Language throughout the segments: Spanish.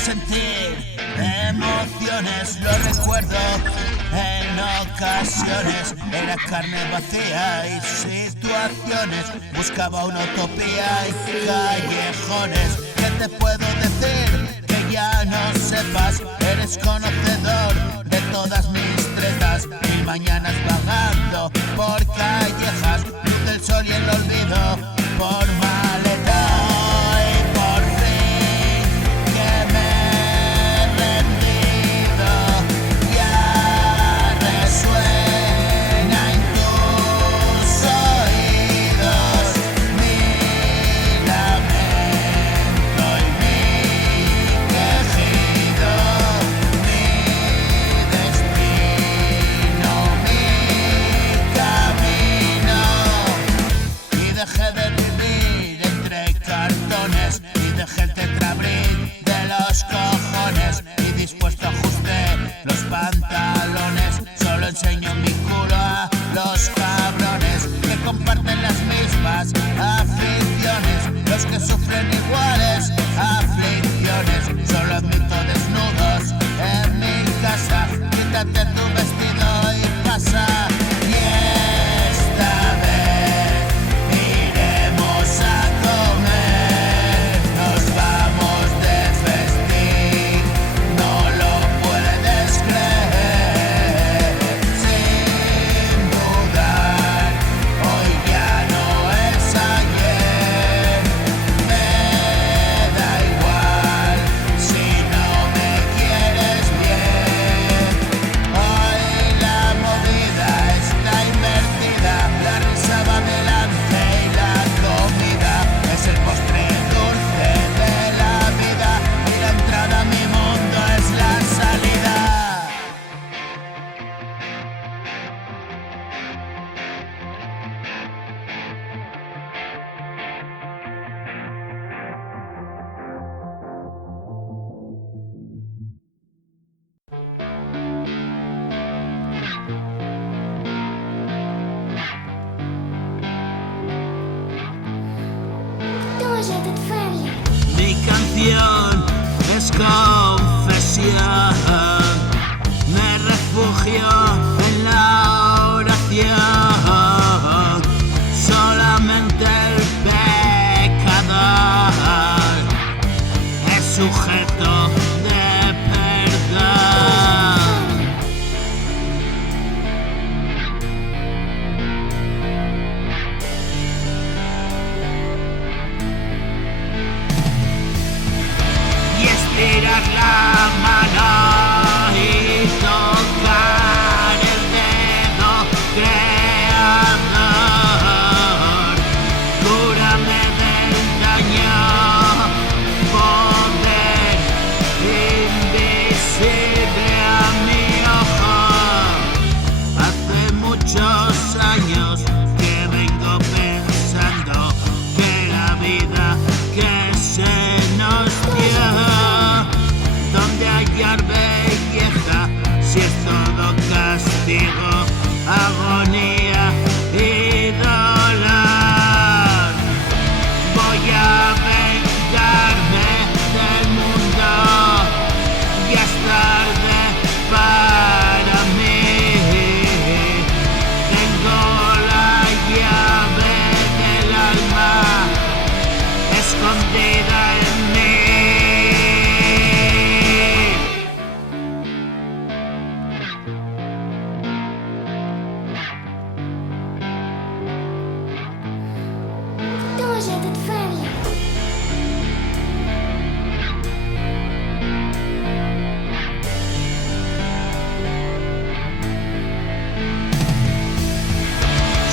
sentir emociones, lo recuerdo en ocasiones. Era carne vacía y situaciones, buscaba una utopía y callejones. ¿Qué te puedo decir? Que ya no sepas, eres conocedor de todas mis tretas. Mil mañanas vagando por callejas, luz del sol y el olvido por maleta. Y por fin que me he rendido, ya resuena en tus oídos mi lamento y mi quejido, mi destino, mi camino. Y dejé de vivir entre cartones y dejé el tetrabric de los cojones, y dispuesto ajusté los pantalones. Solo enseño mi culo a los cabrones que comparten las mismas aficiones, los que sufren iguales aflicciones. Solo admito desnudos en mi casa, quítate tu vestido y pasa. Y esta vez iremos a comer, nos vamos de festín, no lo puedes creer. Sin dudar, hoy ya no es ayer. Me da igual si no me quieres bien. Hoy la movida está invertida, la risa va delante y la comida es el postre dulce de la vida, y la entrada a mi mundo es la salida. Mi canción es confesión, me refugio en la oración. Solamente el pecador es sujeto de perdón. Y estirar la mano y tocar el dedo creador. Cúrame del daño, poder invisible a mi ojo. Hace muchos años que vengo pensando que la vida que se nos dio, donde hallar belleza si es todo castigo, agonía y dolor. Voy a vengarme del mundo, ya es tarde para mí. Tengo la llave del alma escondida en mí. Хто ж этот Фелли?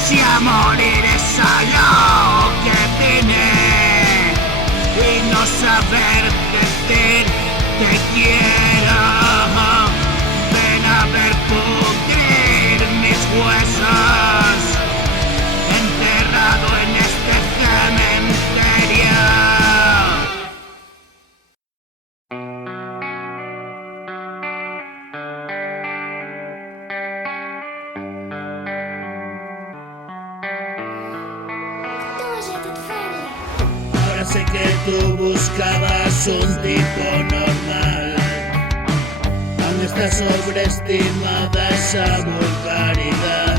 Si a morir es algo que vine y no saber decir te quiero, ven a ver pudrir mis huesos, enterrado en este cementerio. Хто ж этот Фелли? Ahora sé que tú buscabas un tipo normal. está sobreestimada esa vulgaridad.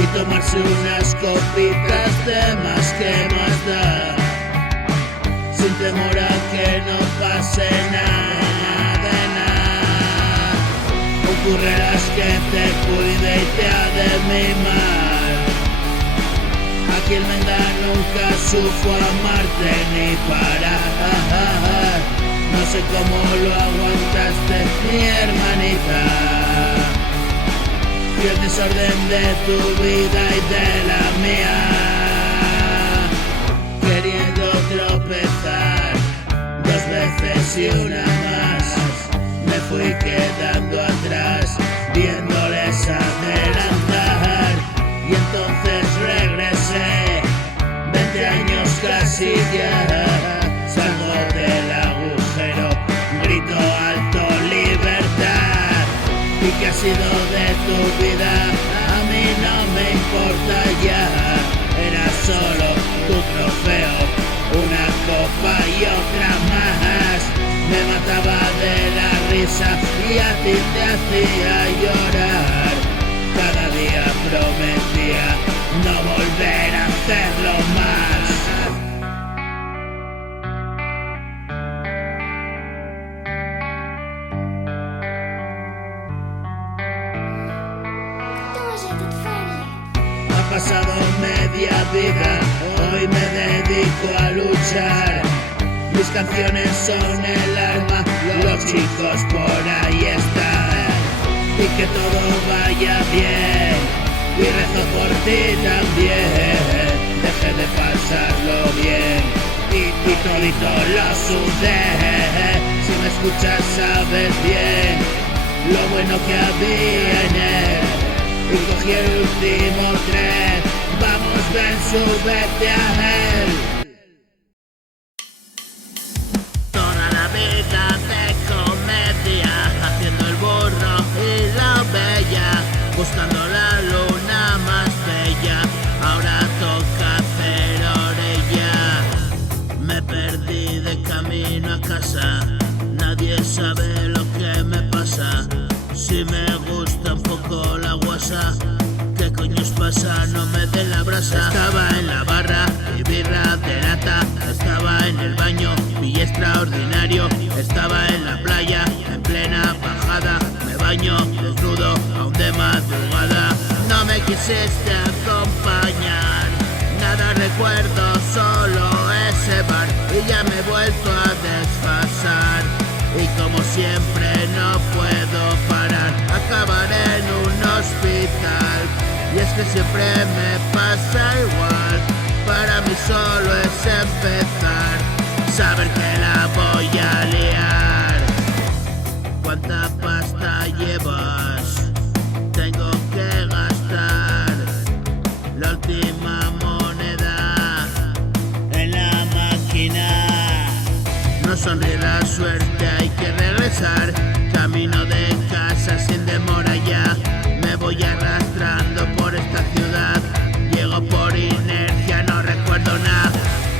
Y tomarse unas copitas de más que más da, sin temor a que no pase nada de nada. Ocurrirás que te cuide y te ha de mimar. Aquí el Menda nunca supo amarte ni parar. No sé cómo lo aguantaste, mi hermanita. Y el desorden de tu vida y de la mía, queriendo tropezar 2 veces y una más, me fui quedando atrás, viéndoles adelantar. Y entonces regresé, 20 años casi ya, salgo del agujero, grito alto libertad. ¿Y qué ha sido de tu vida? A mí no me importa ya, era solo tu trofeo, una copa y otra más. Me mataba de la risa y a ti te hacía llorar. Cada día prometía no volver a hacerlo más. Ha pasado media vida, hoy me dedico a luchar. Mis canciones son el alma, los chicos por ahí están. Y que todo vaya bien, y rezo por ti también. Deje de pasarlo bien, y todito lo sudé. Si me escuchas sabes bien lo bueno que había en él. Y cogí el último tren, vamos ven, súbete a él. Toda la vida de comedia, haciendo el burro y la bella, buscando la luna más bella, ahora toca hacer orella. Me perdí de camino a casa, nadie sabe lo que me pasa. Si me gusta un poco la guasa, ¿qué coños pasa? No me dé la brasa. Estaba en la barra y birra de lata, estaba en el baño y extraordinario, estaba en la playa en plena bajada, me baño desnudo aún de madrugada. No me quisiste acompañar, nada recuerdo, solo ese bar, y ya me he vuelto a desfasar. Y como siempre no puedo parar, acabaré en un hospital. Y es que siempre me pasa igual, para mí solo es empezar, saber que la voy a liar. ¿Cuánta pasta llevas? Tengo que gastar la última moneda en la máquina. No sonríe la suerte, hay que regresar. Camino de casa sin demora ya, me voy arrastrando por esta ciudad. Llego por inercia, no recuerdo nada.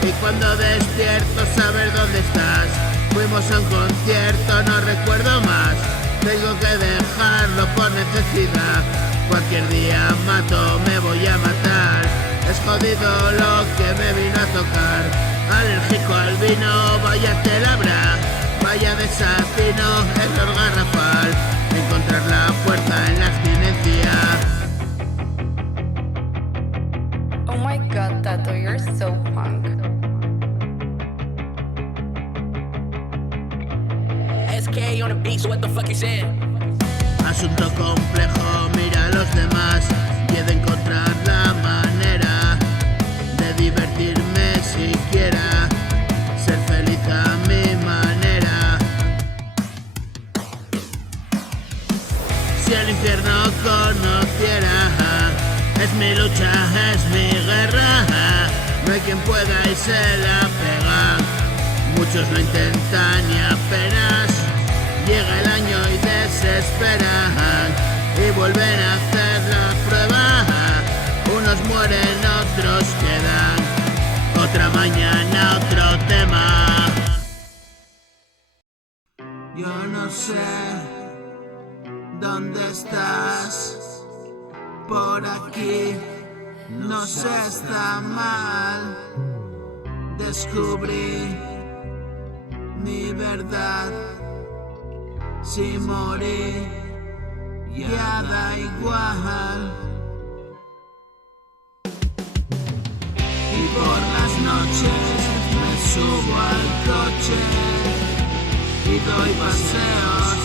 Y cuando despierto, saber dónde estás. Fuimos a un concierto, no recuerdo más. Tengo que dejarlo por necesidad. Cualquier día mato, me voy a matar. Es jodido lo que me vino a tocar. Alérgico al vino, vaya telabra, vaya desafino, error garrafal, encontrar la fuerza en la abstinencia. Oh my god, Tato, you're so punk. SK on the beat, so what the fuck you saying? Asunto complejo, mira a los demás y he de encontrar la manera de divertirme siquiera, ser feliz a mi manera. Si el infierno conociera, es mi lucha, es mi guerra, no hay quien pueda y se la pega. Muchos lo intentan y apenas llega el año y desesperan y vuelven a hacer la prueba. Unos mueren, otros quedan. Otra mañana, otro tema. Yo no no sé dónde estás. Por aquí no se está mal. Descubrí mi verdad. Si morí, ya da igual. Y por las noches me subo al coche y doy paseos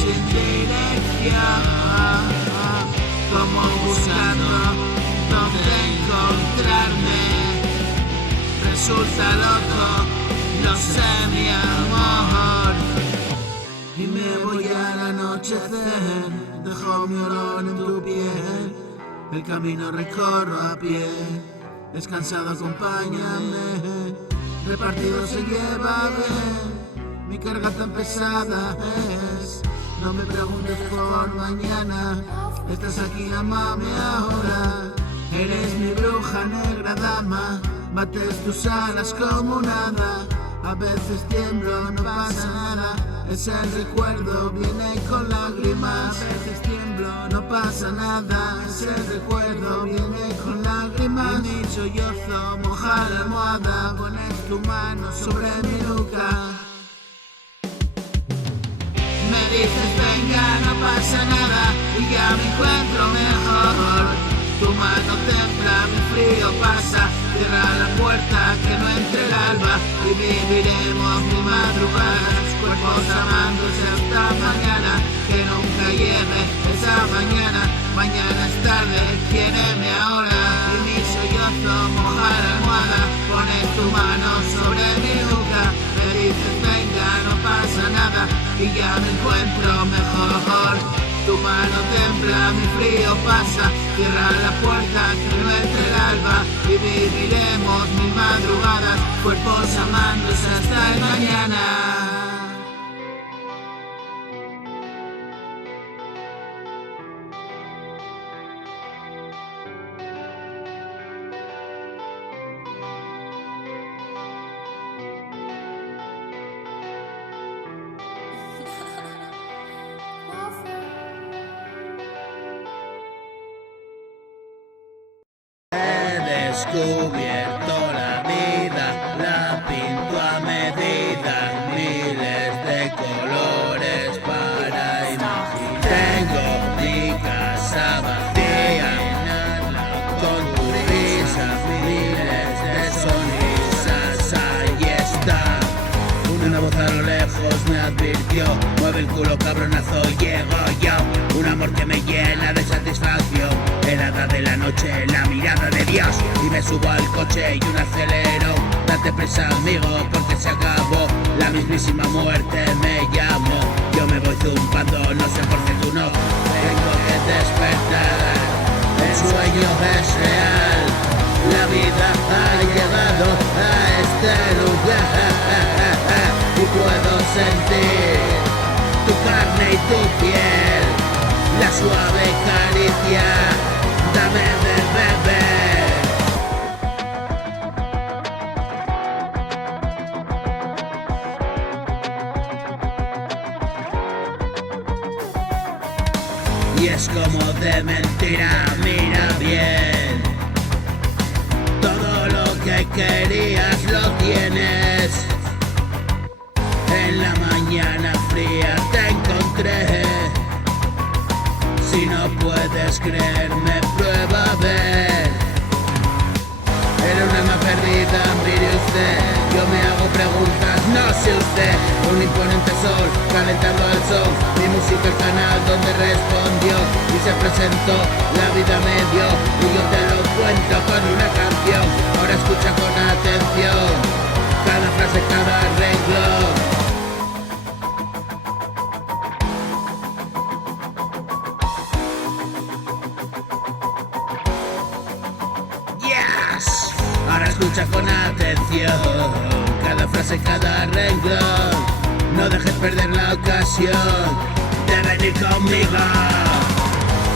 sin dirección, como buscando dónde encontrarme. Resulta loco, no sé, mi amor. Y me voy al anochecer, dejo mi olor en tu piel. El camino recorro a pie, descansado acompáñame. Repartido se lleva bien, mi carga tan pesada es. No me preguntes por mañana, estás aquí, amame ahora. Eres mi bruja negra dama, bates tus alas como nada. A veces tiemblo, no pasa nada, es el recuerdo, viene con lágrimas. A veces tiemblo, no pasa nada, es el recuerdo, viene con lágrimas. Y mi sollozo moja la almohada, pones tu mano sobre mi nuca. Me dices venga, no pasa nada, y ya me encuentro mejor. Tu mano templa, mi frío pasa, cierra la puerta, que no entre el alba. Y viviremos mil madrugadas, cuerpos amándose hasta mañana. Que nunca llegue esa mañana, mañana es tarde, quiéreme ahora. Y mi sollozo moja la almohada, pones tu mano sobre mi nuca. Me dices venga, no pasa nada, y ya me encuentro mejor. Tu mano templa, mi frío pasa, cierra la puerta, que no entre el alba. Y viviremos mil madrugadas, cuerpos amándose hasta el mañana. Descubierto la vida, la pinto a medida, miles de colores para imaginar. Tengo mi casa vacía, con tu risa, miles de sonrisas, ahí está. Una voz a lo lejos me advirtió, mueve el culo cabronazo, llego yo. Un amor que me llena de satisfacción, helada de la noche, la mirada de Dios. Y me subo al coche y un acelero, date prisa amigo porque se acabó. La mismísima muerte me llamó, yo me voy zumbando, no sé por qué tú no. Tengo que despertar, el sueño es real, la vida ha llegado a este lugar. Y puedo sentir tu carne y tu piel, la suave caricia, dame de beber. Y es como de mentira, mira bien, todo lo que querías lo tienes. En la mañana fría te encontré. Si no puedes creerme, prueba a ver. Era un alma perdida, mire usted. Yo me hago preguntas, no sé usted. Un imponente sol, calentando al sol. Mi música el canal donde respondió. Y se presentó, la vida me dio. Y yo te lo cuento con una canción. Ahora escucha con atención cada frase, cada renglón. Ahora escucha con atención cada frase, cada renglón. No dejes perder la ocasión de venir conmigo.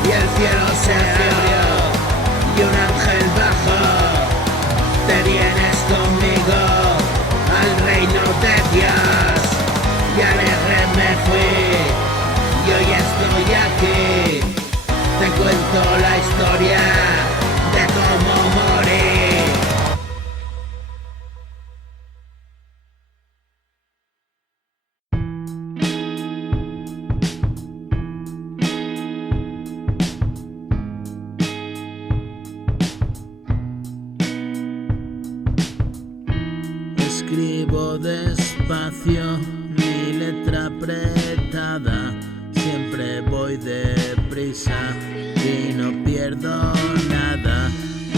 Y el cielo se abrió y un ángel bajó. Te vienes conmigo al reino de Dios. Y alegre me fui Escribo despacio, mi letra apretada, siempre voy deprisa y no pierdo nada.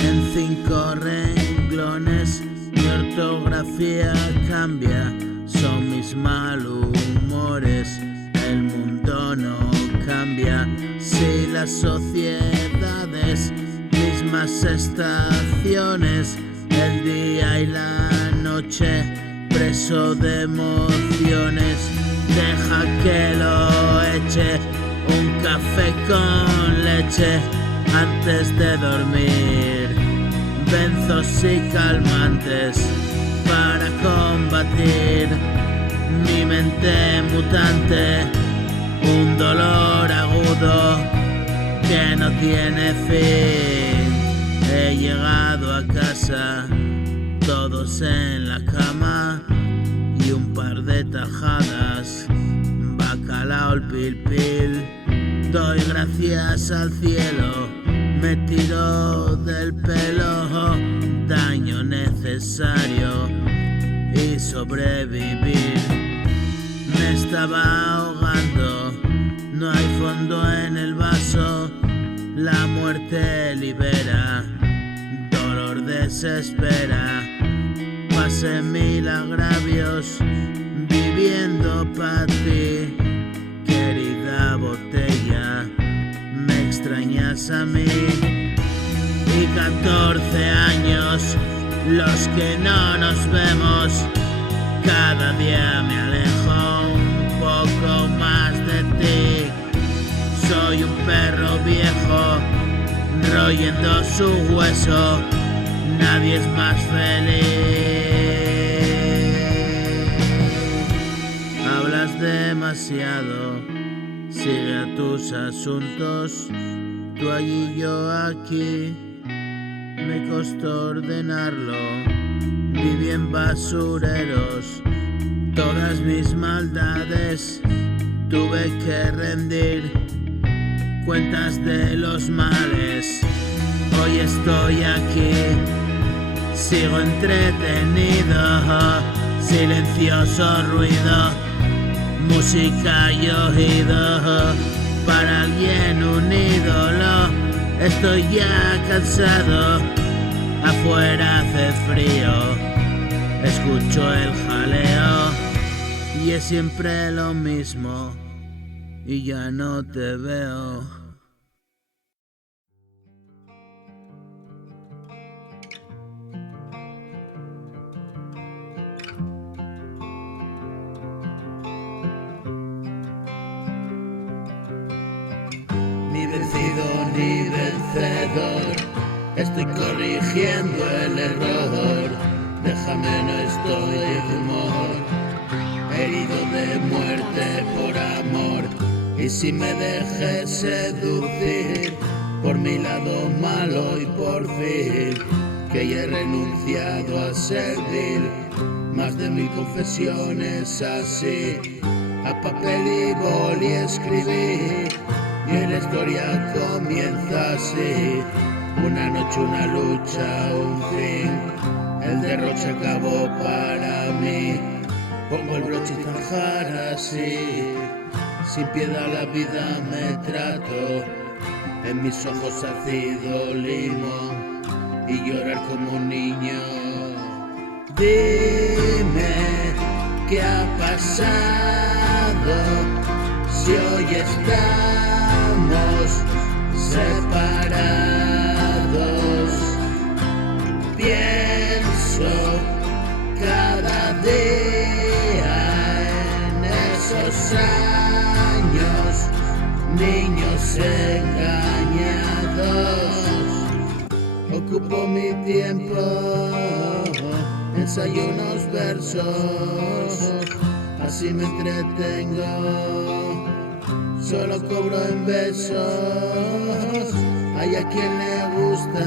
En 5 renglones mi ortografía cambia, son mis malhumores, el mundo no cambia. Si las sociedades, mismas estaciones, el día y la noche, preso de emociones, deja que lo eche un café con leche antes de dormir, benzos y calmantes para combatir mi mente mutante, un dolor agudo que no tiene fin. He llegado a casa, todos en la cama y un par de tajadas, bacalao el pil pil. Doy gracias al cielo, me tiro del pelo, daño necesario y sobrevivir. Me estaba ahogando, no hay fondo en el vaso, la muerte libera, dolor desespera. Pasé 1000 agravios viviendo para ti, querida botella, me extrañas a mí. Y 14 años los que no nos vemos, cada día me alejo un poco más de ti. Soy un perro viejo royendo su hueso, nadie es más feliz. Hablas demasiado, sigue a tus asuntos, tú allí yo aquí, me costó ordenarlo, viví en basureros, todas mis maldades tuve que rendir, cuentas de los males, hoy estoy aquí, sigo entretenido, silencioso ruido, música y oído, para alguien un ídolo, estoy ya cansado, afuera hace frío, escucho el jaleo y es siempre lo mismo y ya no te veo. Ni vencido ni vencedor, estoy corrigiendo el error, déjame, no estoy de humor, herido de muerte por amor, y si me dejes seducir por mi lado malo y por fin, que ya he renunciado a servir, más de 1000 confesiones así, a papel y boli escribí, y la historia comienza así, una noche, una lucha, un fin, el derroche acabó para mí, pongo el broche y zanjar así, sin piedad la vida me trato, en mis ojos ácido limón y llorar como un niño. Dime qué ha pasado, si hoy estamos separados. Pienso cada día en esos años, niños engañados. Ocupo mi tiempo, ensayo unos versos, así me entretengo, solo cobro en besos, hay a quien le gusta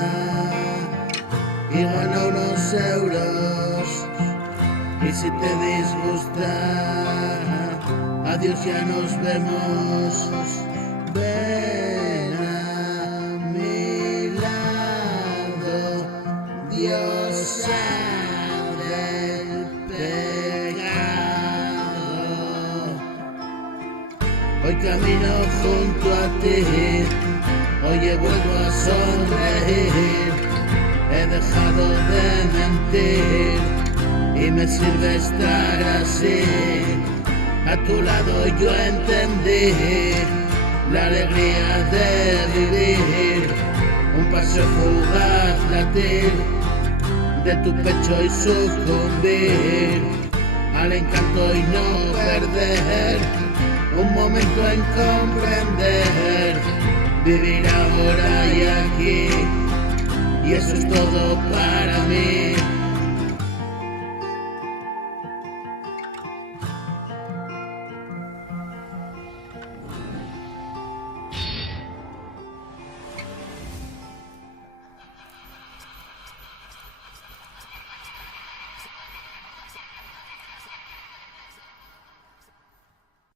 y gana unos euros, y si te disgusta, adiós, ya nos vemos, ven a mi lado, diosa del Hoy camino junto a ti, hoy he vuelto a sonreír, he dejado de mentir y me sirve estar así. A tu lado yo entendí la alegría de vivir, un paseo fugaz latir de tu pecho y sucumbir al encanto y no perder un momento en comprender, vivir ahora y aquí, y eso es todo para mí.